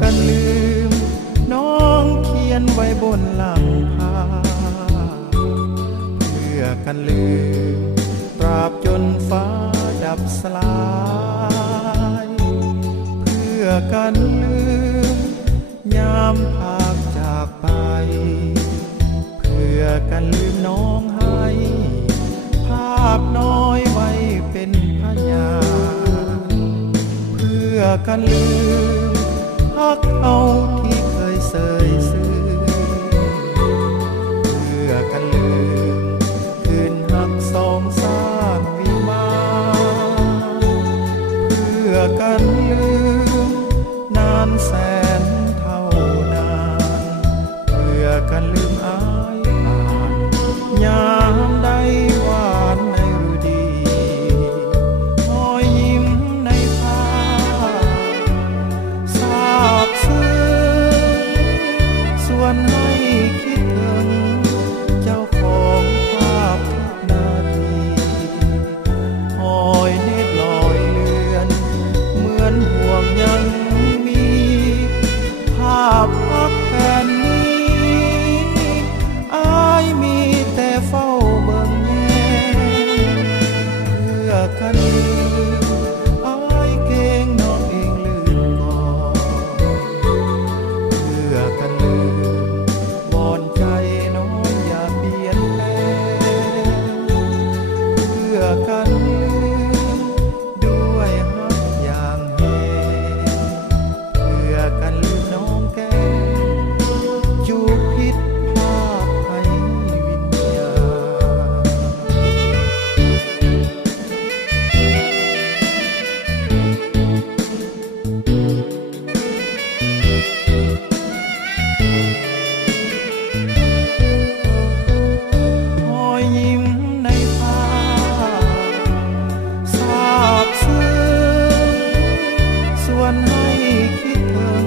กันลืมน้องเขียนไว้บนหลังผ้าเพื่อกันลืมตราบจนฟ้าดับสลายเพื่อกันลืมยามภาพจากไปเพื่อกันลืมน้องให้ภาพน้อยไว้เป็นพยานเพื่อกันลืมฮักเอาที่เคยเสยซื่อเพื่อกันลืมคืนหักสองสร้างวิมานเพื่อกันลืมนานแสนเท่านานเพื่อกันลืมอายผ่านยามใดหวานในฤดีรอยยิ้มในภาพซาบซึ้งส่วนให้คิดถึงเจ้าของภาพทุกนาทีหอยเนตรลอยเลือนเหมือนห่วงยังมีภาพพักแผ่นนี้อายมีแต่เฝ้าเบิ่งแยเพื่อกันลืมอายเก่งน้องเองลืมก่อนเพื่อกันลืมวอนใจน้องอย่าเปลี่ยนแปลงเพื่อกันลืมด้วยฮักอย่างแหงเพื่อกันลืมน้องแก้จูบพิษภาพให้วิญญาณรอยยิ้มในภาพซาบซึ้งส่วนให้คิดถึง